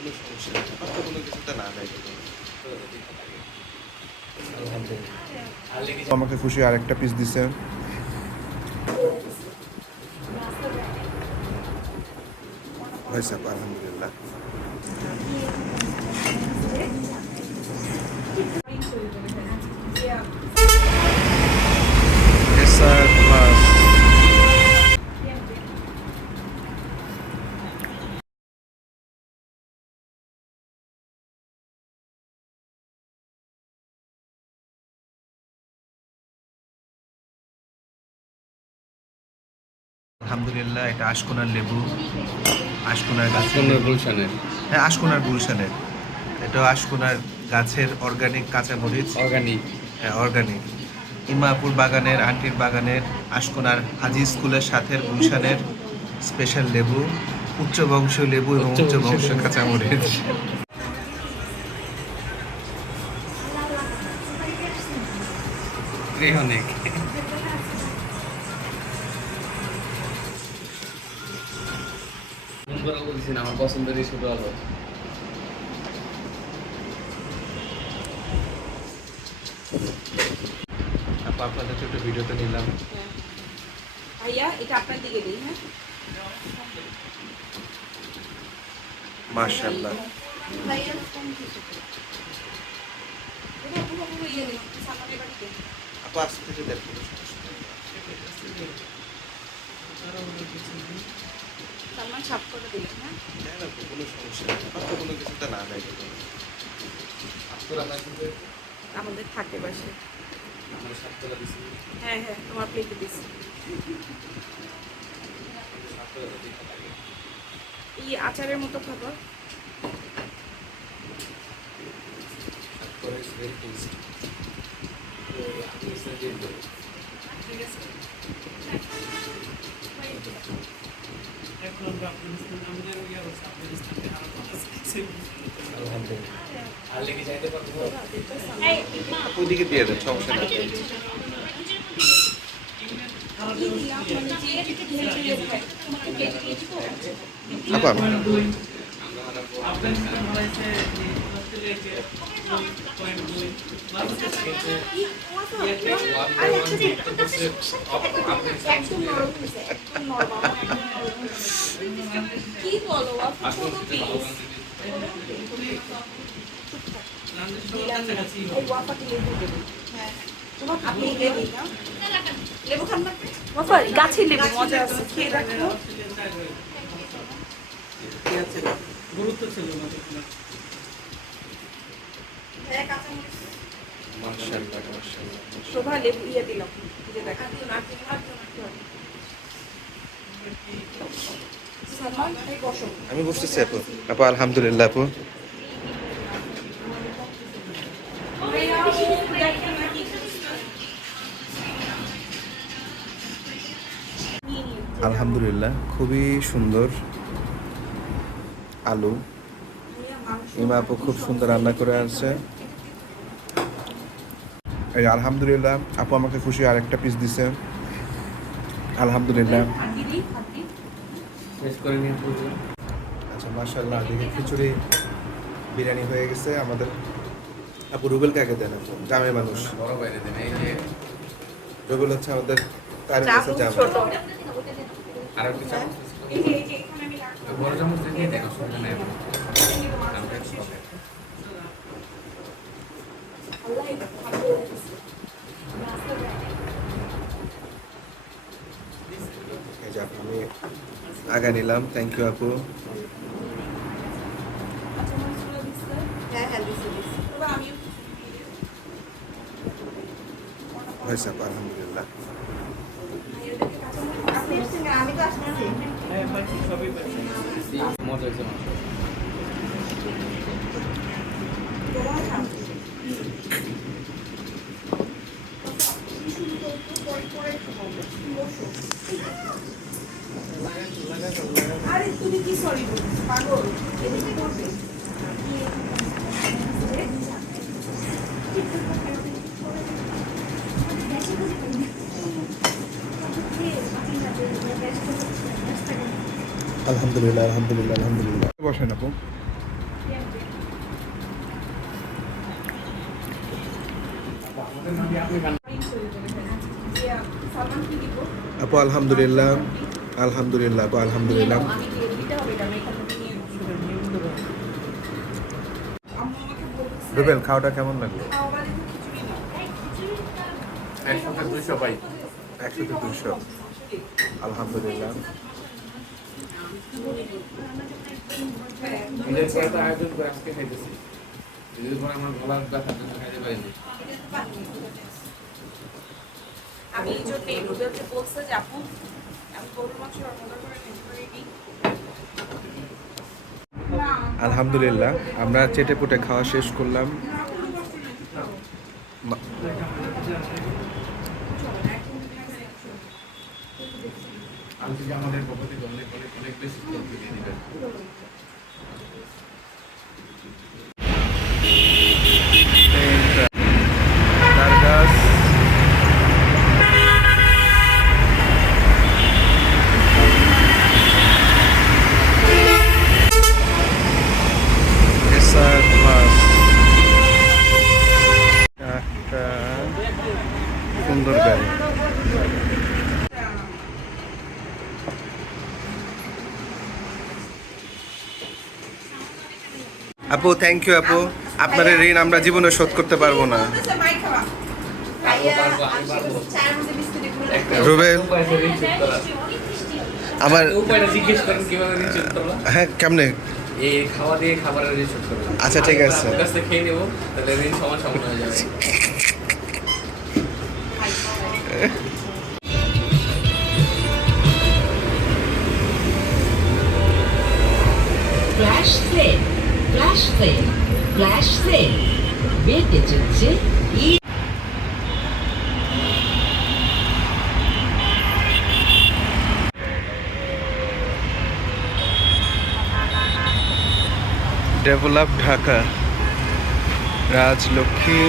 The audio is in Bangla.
কোনো আমাকে খুশি আরেকটা পিস দিছে। ভাই আপু, আলহামদুলিল্লাহ। আলহামদুলিল্লাহ এটা আশকোনার লেবু আশকোনার গাছের গুলশানের। হ্যাঁ আশকোনার গুলশানের। এটা আশকোনার গাছের অর্গানিক কাঁচামরিচ। অর্গানিক হ্যাঁ অর্গানিক ইমাপুর বাগানের আন্টির বাগানের আশকোনার হাজি স্কুলের সাথে গুলশানের স্পেশাল লেবু উচ্চ বংশ লেবু এবং উচ্চ বংশীয় কাঁচামরিচ। অনেক করে বলছি না আমার পছন্দের এই ছোট আলো। আপু আপনাদের একটু ভিডিওতে নিলাম। ভাইয়া এটা আপনার দিকে দিই হ্যাঁ? মার্শাল্লাহ ভাইয়া কোন কিছু এটা পুরো পুরো ইয়ে সালমান ছাপ করে দিলেন হ্যাঁ? হ্যাঁ কোনো সমস্যা কোনো কিছুতে না দেয়। আমাদের থাকে বাসে হ্যাঁ হ্যাঁ তোমার প্লেটে দিছি। এই আচারের মতো খাবার। সাত তোলা ইজ ভেরি টেস্টি আপনি ইসে দিয়ে দেবেন ঠিক আছে আলহামদুলিল্লাহ যাইতে পারব ওইদিকে দিয়ে দেন, সমস্যা নেই। কি দিলাম মানে হ্যাঁ গাছের লেবু মজা খেয়ে দেখো গুরুত্ব ছিল না দেখলাম হ্যাঁ কাঁচামরিচ মার্শাল্লাহ মার্শাল্লাহ ইয়ে আমি বুঝতেছি আপু। আপু, আলহামদুলিল্লাহ আপু। আলহামদুলিল্লাহ, খুবই সুন্দর আলু। ইমা আপু খুব সুন্দর রান্না করে আসছে এই আলহামদুলিল্লাহ আপু আমাকে খুশি আরেকটা পিস দিছে আলহামদুলিল্লাহ শেষ করে নিয়ে পুরো আচ্ছা মার্শাল্লাহ দেখে খিচুড়ি বিরিয়ানি হয়ে গেছে আমাদের আপু রুবেল কাকে দেন আপু জামে মানুষ বড় বাইরে দেন এই যে রুবেল হচ্ছে আমাদের তার কাছে জামে আর বড় চামচ দিয়ে দেন অসুবিধা নেই আমরা একটু হবে। আল্লাহ এই ভালো লাগছে রাস্তা যায় এই যে আপু, আমি আগা নিলাম। থ্যাংক ইউ আপু। হ্যাঁ হ্যাঁ হয়েছে আপু আলহামদুলিল্লাহ? আমি তো আসতেছি হ্যাঁ মজা হয়েছে। আলহামদুলিল্লাহ আলহামদুলিল্লাহ আলহামদুলিল্লাহ। বসেন আপু। আপু আলহামদুলিল্লাহ আলহামদুলিল্লাহ আপু আলহামদুলিল্লাহ। রুবেল খাওয়াটা কেমন লাগল? একশোতে দুইশো পাই একশো থেকে দুশো আলহামদুলিল্লাহ। ঈদের পরে তো আয়োজন করে আজকে খাইতেছি। ঈদের পরে আমার গলার ব্যথা খাইতে পারিনি। আমি এই জন্য রুবেলকে বলছে যে আপু আমি গরুর মাংস অর্ডার করে নিতে দিই। আলহামদুলিল্লাহ আমরা চেটে পুটে খাওয়া শেষ করলাম মা- আমি যে আমাদের পক্ষ থেকে অনেক অনেক অনেক বেশি এইটা, তার গাছ এসার মাছ একটা সুন্দর গাড়ি আপু থ্যাংক ইউ আপু আপনার ঋণ আমরা জীবনে শোধ করতে পারব না। রুবেল হ্যাঁ কেমনে আচ্ছা, ঠিক আছে। Flash sale flash sale flash sale বেটে চলছে ঈদ ডেভেলপ ঢাকা রাজলক্ষ্মী